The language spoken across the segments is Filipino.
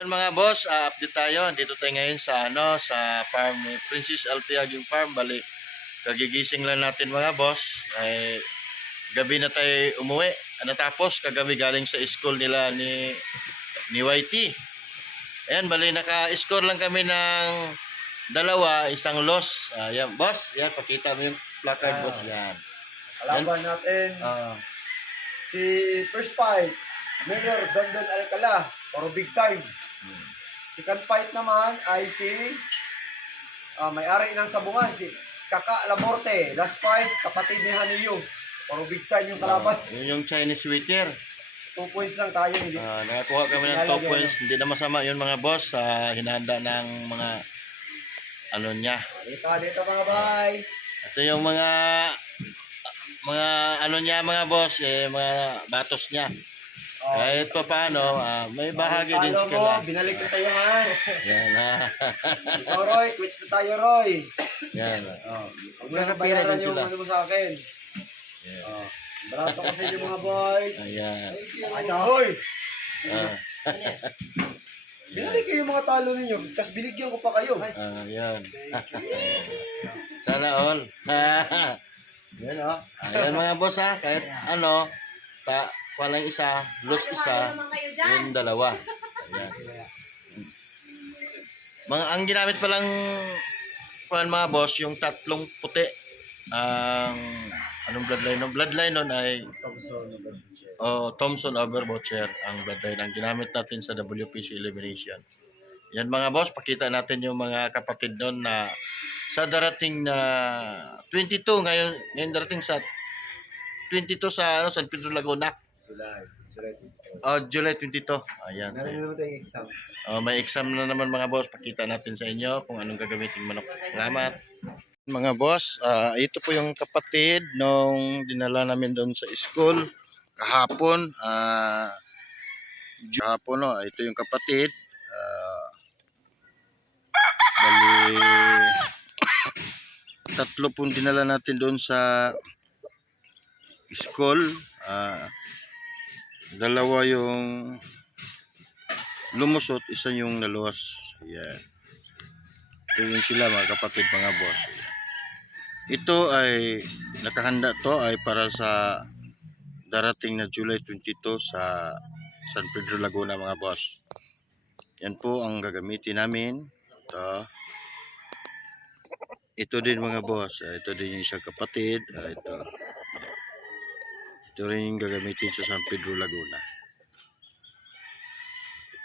Mga boss, update tayo. Dito tayo ngayon sa sa farm ni Princess Altiaging Farm. Bali, kagigising lang natin mga boss. Ay gabi na tayo umuwi. Natapos kagabi galing sa school nila ni YT. Ayan, bali naka-score lang kami ng dalawa, isang loss. Yan, boss. Yan, pakita mo yung placard, boss. Yan. Kalaban natin Ah, si first fight, Mayor Dondon Alcala, or big time. Second fight naman ay si may-ari ng sabungan, si Kaka Lamorte. Last fight, kapatid ni Haniyo, or big time yung kalaban. yun yung Chinese waiter. 2 points lang tayo, hindi. Nakakuha kami ng 2 points. Hindi na masama yun mga boss. Hinanda ng mga ano niya. Dito mga boys. Ito yung mga ano niya mga boss, mga batos niya. Kahit pa paano, may bahagi din Talo sila. mo, binalik ko sa'yo man. Yan Ikaw Roy, quits na tayo Roy. Yan. Huwag mo na bayaran din yung sila. ano mo sa akin. Yan. Barato ko sa inyo mga boys. Ayan. Ay hoy! Ah, Binalik ko yung mga talo ninyo, tapos binigyan ko pa kayo. yan. Sana all. Yan o. Ayan mga boss kahit ano, walang isa, lose isa, yung dalawa. Ayan. Ang ginamit palang mga boss, yung tatlong puti. Anong bloodline nun? Bloodline nun ay Thompson Overbutcher ang bloodline ang ginamit natin sa WPC elimination. Yan mga boss, pakita natin yung mga kapatid nun na sa darating na 22 ngayon darating sa 22 sa San Pedro Laguna. July 22. Ayan. May exam na naman mga boss. Pakita natin sa inyo kung anong gagamitin manok. Salamat. Mga boss, ito po yung kapatid nung dinala namin doon sa school kahapon. Kahapon, ito yung kapatid. Bali, tatlo pong dinala natin doon sa school. Dalawa yung lumusot, isa yung naluwas. Yan. Ito yung sila mga kapatid mga boss. Ito ay nakahanda to ay para sa darating na July 22 sa San Pedro Laguna mga boss. Yan po ang gagamitin namin. Ito din mga boss. Ito din yung isang kapatid. Ito rin yung gagamitin sa San Pedro Laguna.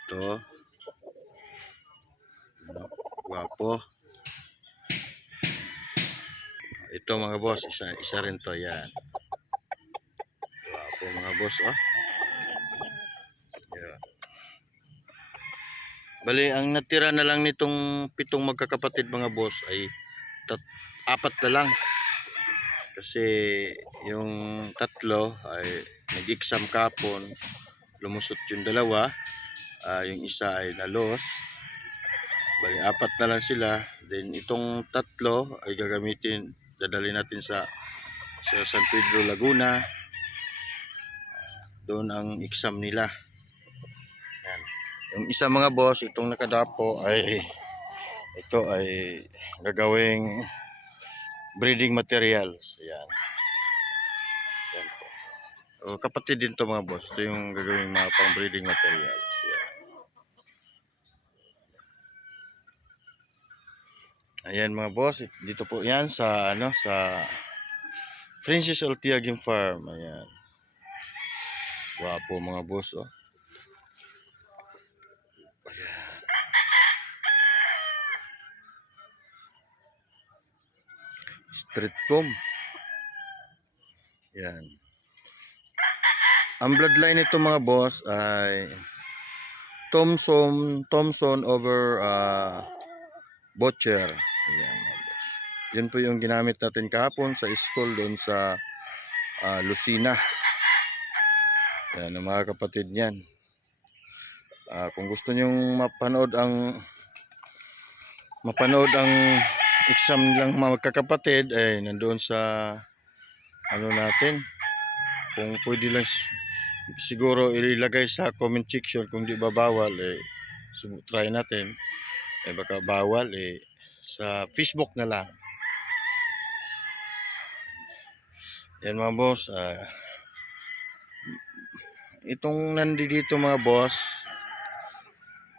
Ito. Guwapo. Ito mga boss, isa rin to, yan. Guwapo mga boss, Yan. Bali, ang natira na lang nitong 7 magkakapatid mga boss ay 4 na lang. Kasi yung 3 ay nag-exam kapon, lumusot yung 2, yung isa ay nalos. Bali, 4 na lang sila. Then itong 3 ay dadali natin sa San Pedro Laguna. Doon ang exam nila. Yan. Yung isa mga boss, itong nakadapo ito ay gagawing breeding materials. Yan. Yan po. Kapatid din to mga boss. Ito yung gagawing mga pang breeding materials. Yan. Ayan mga boss, dito po 'yan sa sa Princess Altiaging Farm. Ayan. Wapo mga boss, Ayan. Street comb. Yan. Ang bloodline nito mga boss ay Thompson over Butcher. Ayan mga boss. Yun po yung ginamit natin kahapon sa school doon sa Lucina. Yan ang mga kapatid niyan. Kung gusto nyong mapanood ang exam nilang mga magkakapatid ay nandoon sa natin. Kung pwede lang siguro ilagay sa comment section, kung di ba bawal try natin. Eh baka bawal eh. Sa Facebook na lang. Yan mga boss. Itong nandito mga boss.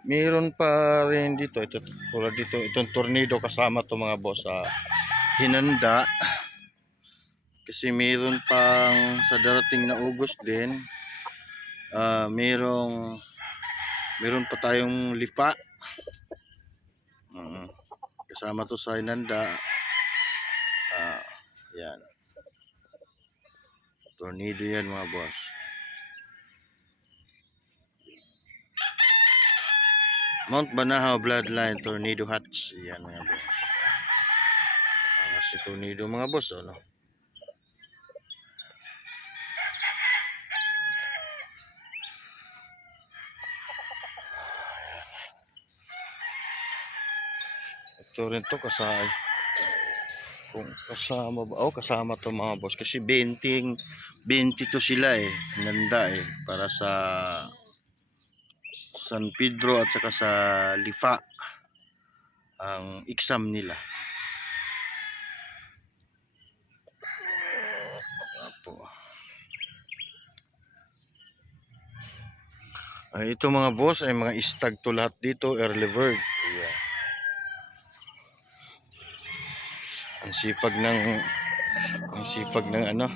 Mayroon pa rin dito. Ito, tulad dito. Itong tornado kasama to mga boss. Hinanda. Kasi mayroon pang sa darating na August din. Mayroon pa tayong lipa. Kasama to sa hinanda. Yan. Tornado yan mga boss. Mount Banahaw Bloodline Tornado Hatch. Yan mga boss. Si tornado mga boss. Ano? Ito rin to kasama. Kung kasama ba? Kasama to mga boss. Kasi 20 to sila eh. Nanda eh. Para sa San Pedro at saka sa Lifa. Ang exam nila. Apo. Ito mga boss ay mga istag to lahat dito. Early bird. Yeah. Ang sipag ng ano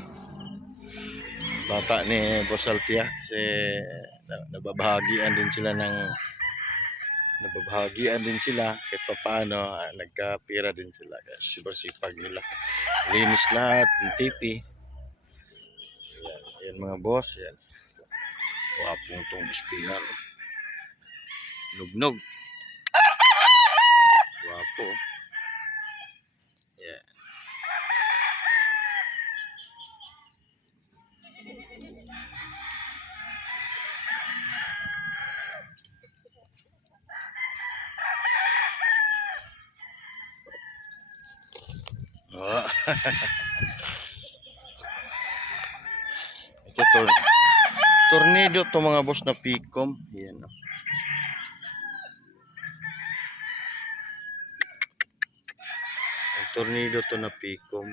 bata ni Boss Altia kasi nababahagian din sila kahit paano nagkapira din sila kasi sipag nila linis lahat ng TV yan mga boss yan wapong tong SPR nugnog wapo yeah. Ito tornado to mga boss na Picom. Yan. Tornado to na Picom.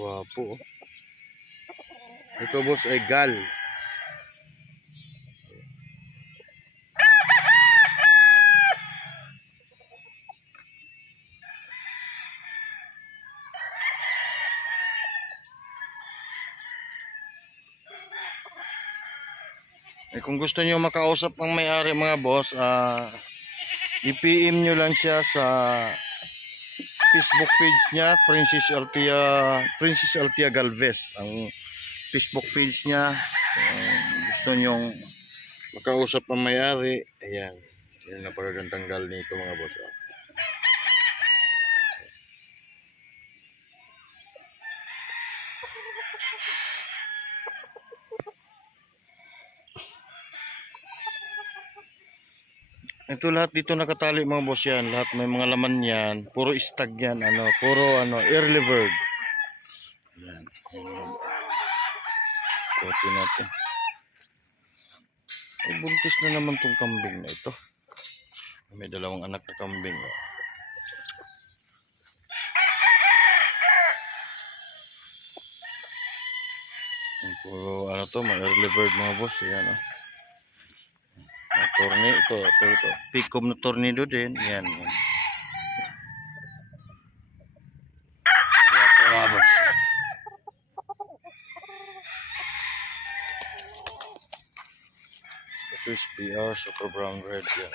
Wapo. Ito boss ay gal. Kung gusto niyo makausap ang may-ari mga boss, i-PM nyo lang siya sa Facebook page niya, Francis Altia Galvez. Ang Facebook page niya, gusto nyong makausap ang may-ari, ayan. Yan ang pagkakantanggal nito mga boss. Ito lahat dito nakatali mga boss yan. Lahat may mga laman yan. Puro istag yan. Puro early bird. Yan. Kote natin. Buntis na naman tong kambing na ito. May dalawang anak na kambing. Puro may early bird mga boss. Yan ito. Picom na tornado din. Yan. Ito is PR Super Brown Red. Yan.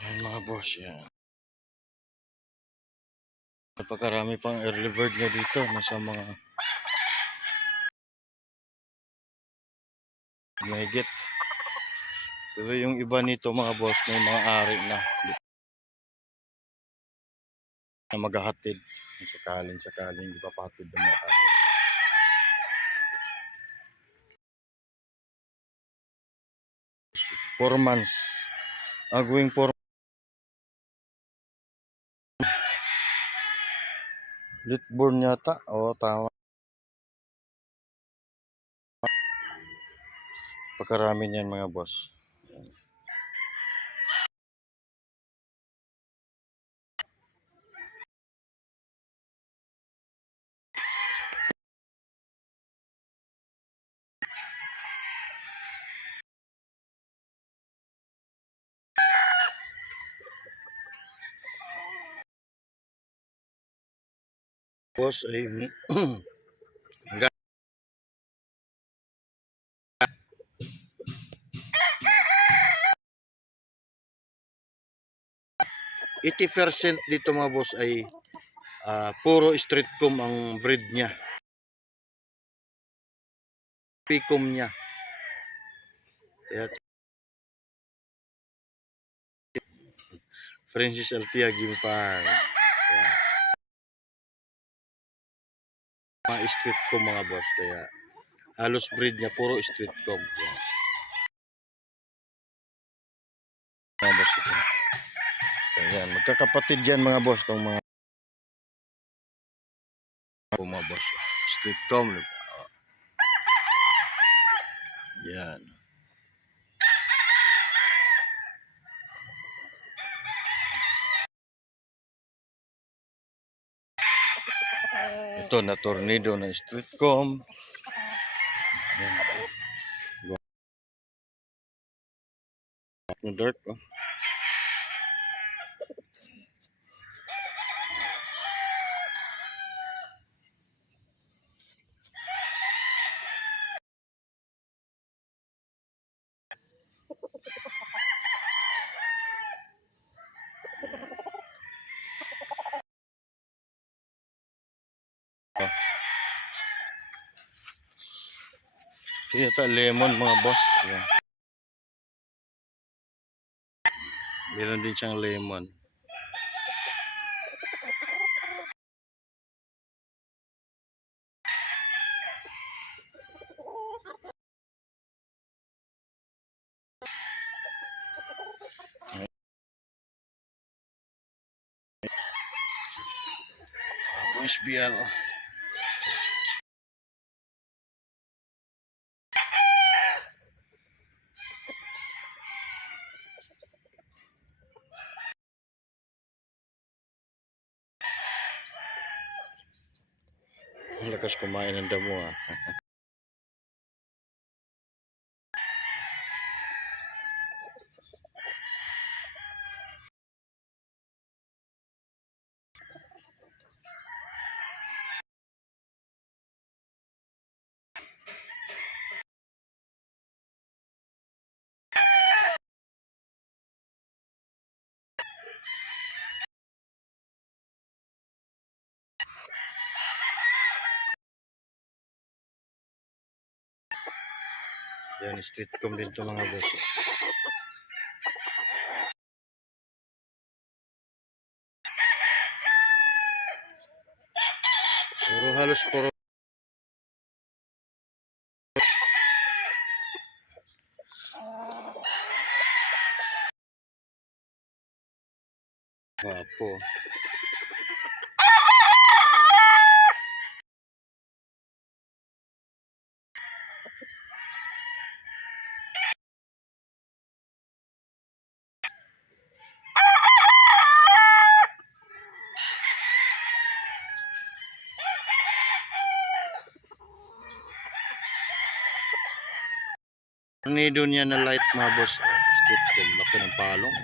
Yan mga boss, yan. Napakarami pang early bird na dito. Nasa mga mahigit. Pero yung iba nito mga boss, may mga ari na maghahatid. Sakaling ipapahatid ng mga ari. 4 months. Going 4 late born yata. Oo, tama. Pakarami niyan mga boss. Boss ay 80% dito mga boss ay puro street comb ang breed niya. Picom niya. Kaya Francis Altia Gimpar. Kaya, mga street comb mga boss. Kaya halos breed niya puro street comb. Yan. Mga boss ito. Ayan, magkakapatid yan mga boss. Itong mga boss. Street comb. Yan. Ito na tornado ng street comb. Yan. Yung dark oh. Ito yata lemon mga boss. Ayan. Meron din siyang lemon. SBL. Ang lakas kumain ng damo ah. Yan, street comb din to mga boss. Pero halos puro wapo. Tornado niya na light mga boss. Street comb, laki ng palong.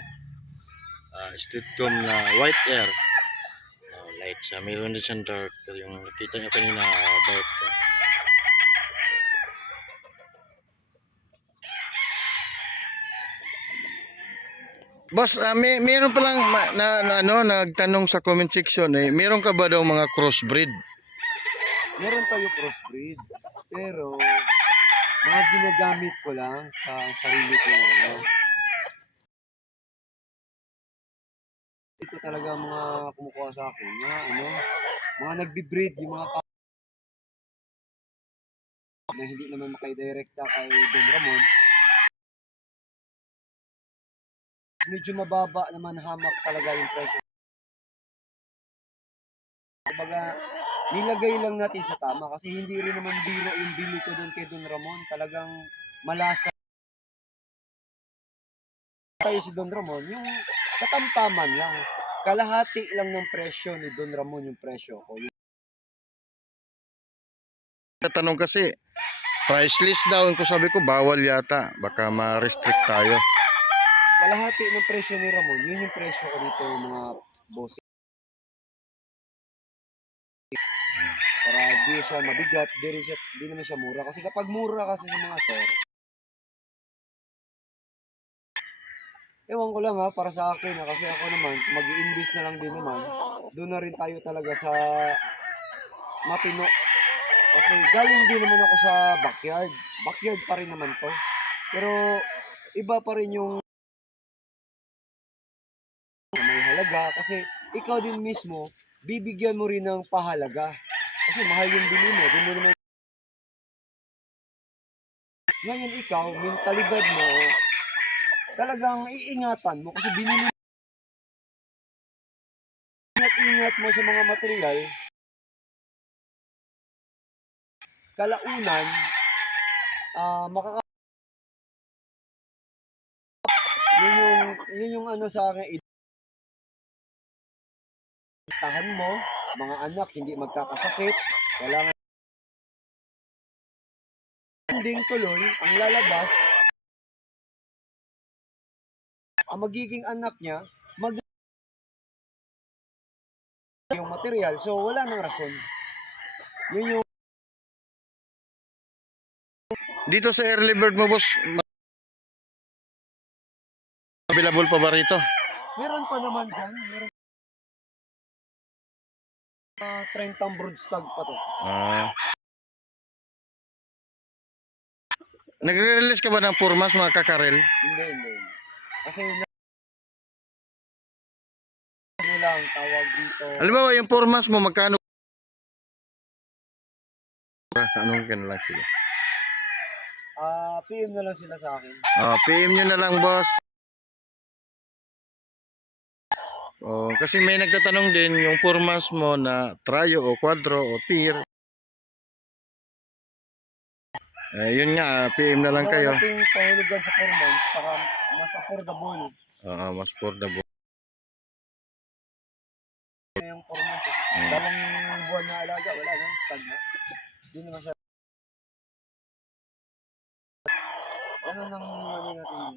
Street comb na white air. Light siya. Mayroon din siyang dark. Pero yung nakita niyo kanina, dark. Boss, meron pa lang ano, nagtanong sa comment section eh, meron ka ba daw mga crossbreed? Meron tayo crossbreed, pero mga ginagamit ko lang sa sarili ko. Ano. Ito talaga mga kumukuha sa akin, mga nagbi-breed, yung mga na hindi naman makaidirekta kay Don Ramon. Medyo mababa naman hamak talaga yung presyo. Kumbaga, nilagay lang natin sa tama kasi hindi rin naman biro yung bili ko doon kay Don Ramon. Talagang malasa tayo si Don Ramon. Yung katamtaman lang. Kalahati lang ng presyo ni Don Ramon yung presyo ko. Tatanong kasi, price list daw, ko sabi ko bawal yata, baka ma-restrict tayo. Kalahati ng presyo ni Ramon, yun yung presyo ko dito mga boss. Para di siya mabigat, di naman siya mura. Kasi kapag mura kasi sa mga sir, ewan ko lang para sa akin kasi ako naman, mag-i-invest na lang din naman. Doon na rin tayo talaga sa matino. Kasi galing din naman ako sa backyard. Backyard pa rin naman to. Pero iba pa rin yung may halaga kasi ikaw din mismo, bibigyan mo rin ng pahalaga. Kasi mahal yung bili mo. Doon mo naman ngayon ikaw, mentalidad mo, talagang iingatan mo kasi binili ingat mo sa mga material, kalaunan, makaka yun yung ano sa akin, itahan mo, mga anak, hindi magkakasakit, wala nga ending tuloy, ang lalabas, ang magiging anak niya, yung material, so wala nang rason. Yun yung Dito sa early bird mo, boss, available pa ba rito? meron pa naman dyan, meron 30 broodstag pa to. Nagre-release ka ba ng formas mga kakarel? Hindi. Kasi ano lang, tawag dito. Halimbawa yung formas mo magkano? Tanong ka na lang sila. PM na lang sila sa akin. PM nyo na lang, boss. Kasi may nagtatanong din yung formas mo na trio o quadro o pair. Yun nga, PM na lang kayo. Wala nating pahulugan sa formans para mas affordable. Mas affordable. Yung formans dalawang buwan na alaga, wala na, stag na. Hindi naman siya. Ano nang ano natin?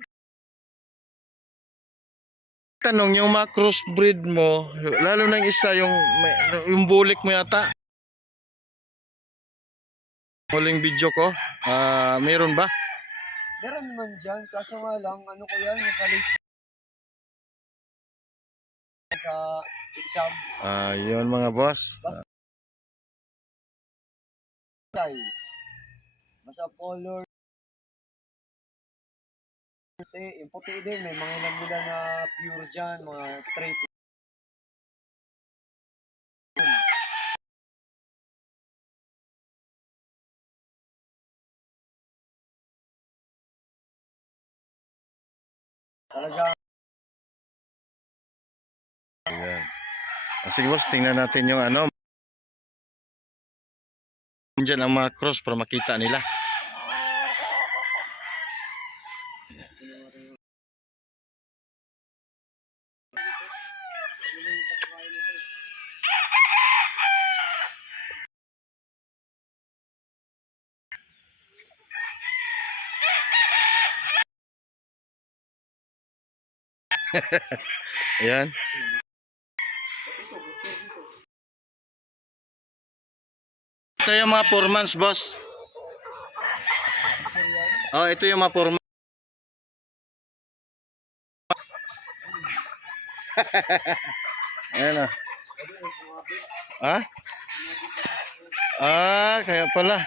Tanong yung mga crossbreed mo, lalo na yung isa yung bulik mo yata. Huling video ko, meron ba? Meron naman dyan, kaso nga lang, ano ko yan, sa late sa exam. Yun mga boss. Basta color. Yung puti din, may mga ilan nila na pure dyan, mga straight. Talaga. Ayan. Sige boss, tingnan natin yung ano. Diyan ang mga cross para makita nila. Ayan. Ito yung mga 4 months, boss. Ito yung mga 4 months. Ayan o. Ha? Kaya pala.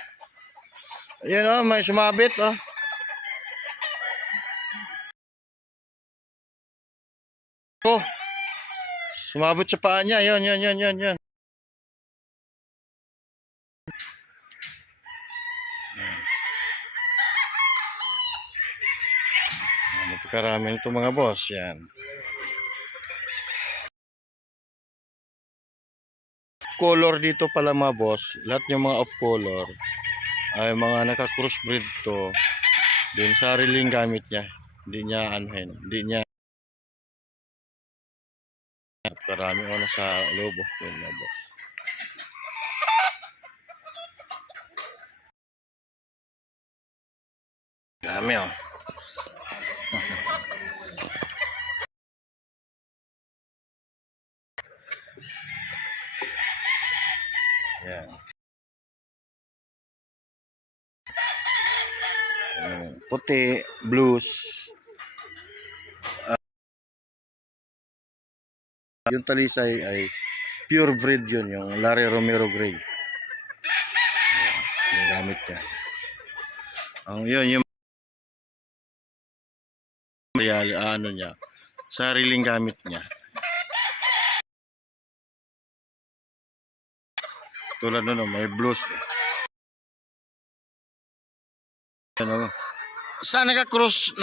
Ayan o, may sumabit o. Oh, sumabot sa paa niya. Yun. Napakarami nito mga boss. Yan. Color dito pala mga boss. Lahat yung mga off color ay mga naka-crossbreed to. Din sariling gamit niya. Hindi niya anuhin. Hindi niya. Napakarami o nasa lobo. Yan mga boss. Dami o. Yan. Puti, blues. Yung talisay ay pure breed yun, yung Larry Romero Gray. Yung gamit niya. Yung real, ano niya, sariling gamit niya. Tulad nun, may blues. Ano, saan naka-cross?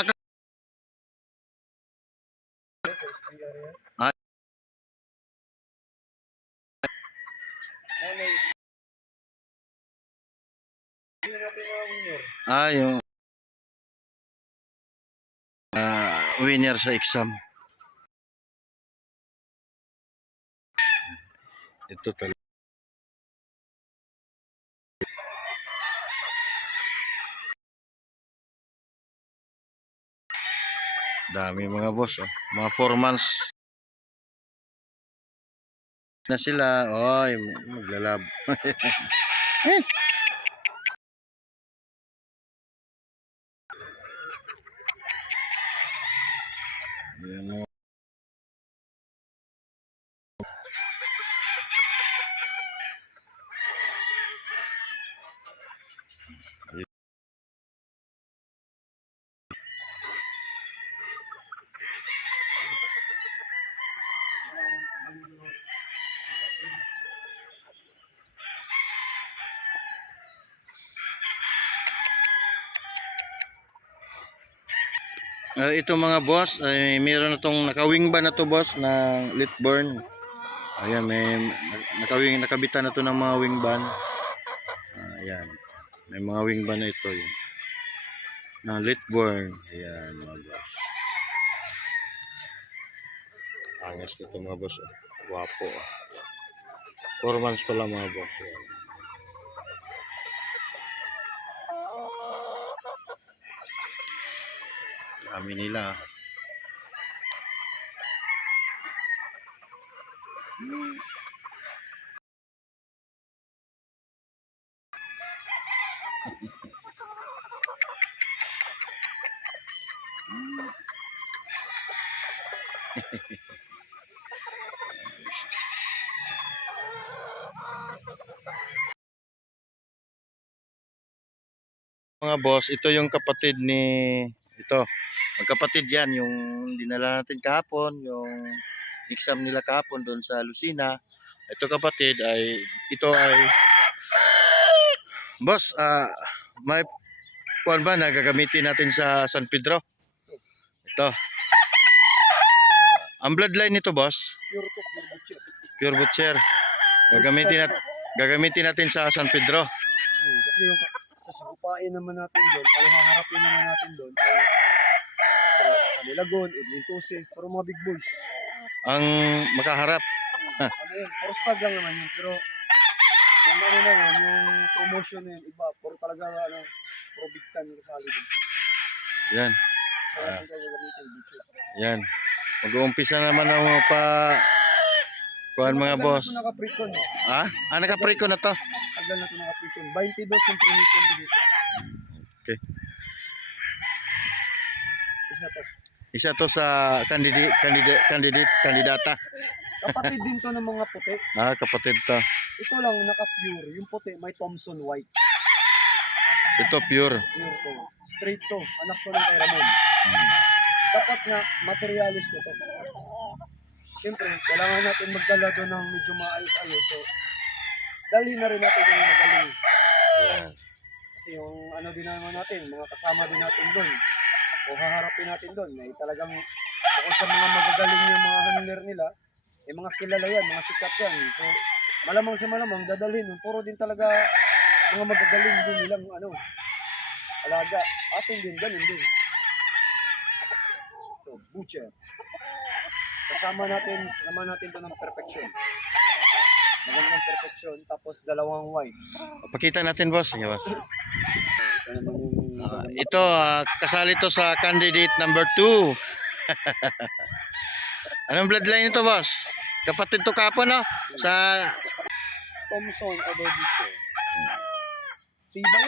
Yung winner sa exam. Ito talaga. Dami mga boss, oh. Mga 4 months na sila. Oy, maglalab. Yan, oh. Ito mga boss, ay meron na tong naka-wingban na to boss ng Litburn. Ayan, may nakabitan na to ng mga wingban. Ayan. May mga wingban na ito yun. Na Litburn. Ayan mga boss. Angas nito mga boss. Oh. Wapo. Oh. 4 months pa lang mga boss. Ayan. Dami nila. Mga boss, ito yung kapatid ni ito. Magkapatid yan yung dinala natin kahapon, yung exam nila kahapon doon sa Lucina. Ito kapatid ay boss, may kuan ba na gagamitin natin sa San Pedro? Ito. Ang bloodline nito, boss, pure butcher. Gagamitin natin sa San Pedro. Kasi yung sasagupain naman natin doon, o haharapin naman natin doon, ay sa Nilagon, Edwin Tose, pero mga big boys. Ang makaharap. Ano yun, puro stag lang naman yun, pero yung ano na yun, yung promotion na yun, iba, puro talaga, puro big time yung kasali doon. Yan. Sa natin kayo gagamitin, butcher. Yan. Mag-uumpisa naman ang kuan mga boss. Tagal na ito naka-precon. Naka-precon na to. Tagal na ito naka-precon. 22 yung precon dito. Okay. Isa to. Isa to sa kandidata. Kapatid din to ng mga puti. Ah, kapatid to. Ito lang naka-pure. Yung puti may Thompson White. Ito pure. Pure to. Straight to. Anak to ng kay Ramon. Dapat nga materialis ko to. Siyempre, kailangan natin magdala doon ng medyo maayos-ayos. So, dalhin na rin natin yung magaling. Ayan. Kasi yung ano din naman natin, mga kasama din natin doon. O haharapin natin doon. Ay talagang, bukod sa mga magagaling yung mga handler nila, eh mga kilala yan, mga sikat yan. So, malamang sa malamang, dadalhin. Puro din talaga mga magagaling din nilang ano, alaga. Atin din, ganun din. So, butcher. Sama natin to ng perfection. Magandang perfection, tapos dalawang white. Pakita natin, boss. Sige, boss. Ito naman yung Ito, kasali to sa candidate number 2. Anong bloodline ito, boss? Kapatid to kapon, no? Sa... Thompson Adobico. Tibay.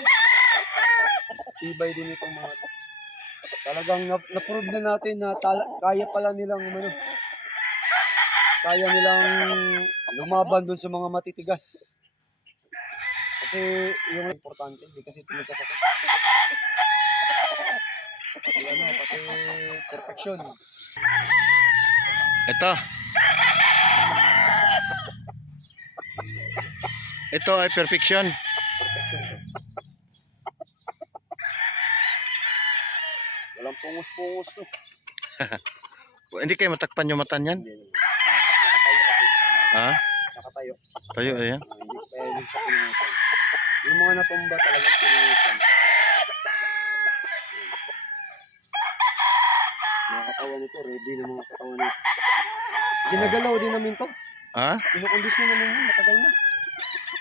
Tibay din itong mga to. Talagang na-prove na natin na kaya pala nilang kaya nilang lumaban dun sa mga matitigas. Kasi yung importante, hindi kasi tumigkasakit. Pati pati perfection. Ito. Ito ay perfection. Perfection. Walang pungos-pungos to. Hindi kayo matakpan yung mata niyan? Hindi. Nakatayo kasi. Ha? Nakatayo. Tayo, ayan. Hindi kaya din sa pinuhusan. Yung mga natumba talagang pinuhusan. Mga katawan nito, ready na mga katawan nito. Ginagalaw din namin to. Ha? Kinukondisyon namin yun, matagal na.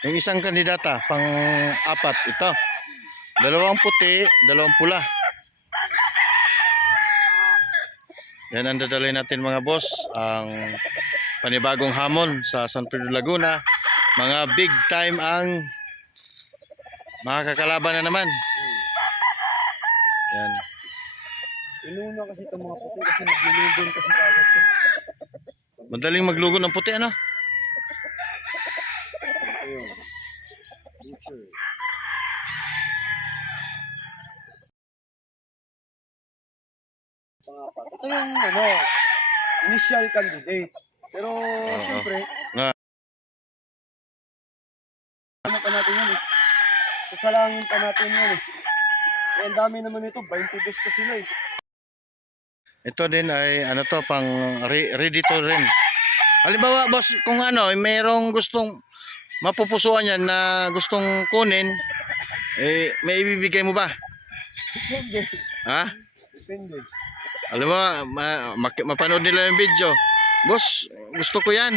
Yung isang kandidata, pang-apat, ito. Dalawang puti, dalawang pula. Yan ang dadalhin natin mga boss, ang panibagong hamon sa San Pedro Laguna. Mga big time ang mga kakalaban na naman. Yan. Inuna kasi itong mga puti kasi maglulugon kasi kagad to. Madaling maglugo ng puti, ano? Ayun. Butcher. Pangapat. Ito yung initial candidate. Pero syempre, Ah. ano pa natin yun eh. Sasalangin pa natin yun eh. Eh, ang dami naman ito, 22 pa sila eh. Ito din ay ano to, pang ready to rin. Halimbawa boss, kung mayroong gustong mapupusuan yan na gustong kunin, may ibibigay mo ba? Depende. Ha? Depende. Alam mo, mapanood nila yung video. Boss, gusto ko yan.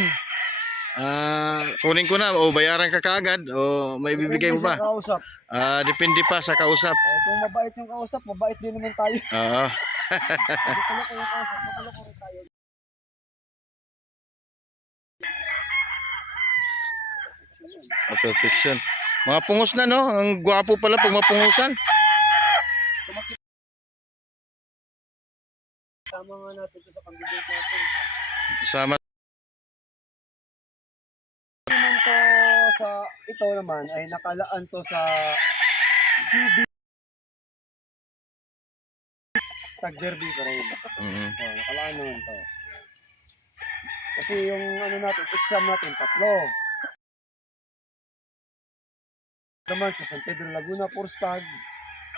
Kunin ko na o bayaran ka kaagad o may ibibigay mo ba? Depende sa kausap. Depende pa sa kausap. Eh, kung mabait yung kausap, mabait din naman tayo. Oo. Makulok yung kausap, makulok rin tayo. Perfection. Mga pungos na, no? Ang gwapo pala pag mapungusan. Tama nga natin ito sa candidate natin. Sama. Naman to sa ito naman ay nakalaan to sa QB Stag Derby pa rin. Mhm. Nakalaan naman to. Kasi yung natin, exam natin, 3. Naman sa San Pedro Laguna, 4 stag.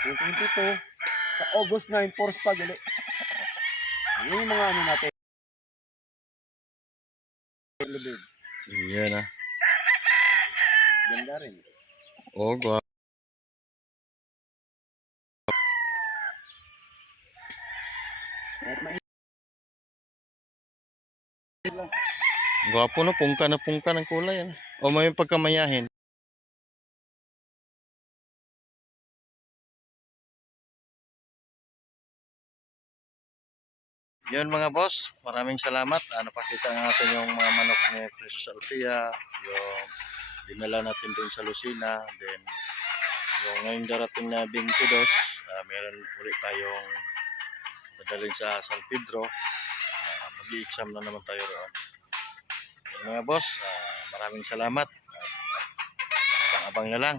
Yung 22, sa August 9, 4 stag ulit. Yun yung mga natin. Yan Ganda rin. Oh, gwapo. Kahit Gwapo, no? Pungka na pungka ng kulay. Ano? O may pagkamayahin. Yun mga boss, maraming salamat. Napakita natin yung mga manok ni Princess Althea, yung dinala natin dun sa Lucina, then yung ngayong darating na 22, meron ulit tayong dadalhin sa San Pedro. Mag-i-exam na naman tayo roon. Mga boss, maraming salamat. Abang-abang na lang.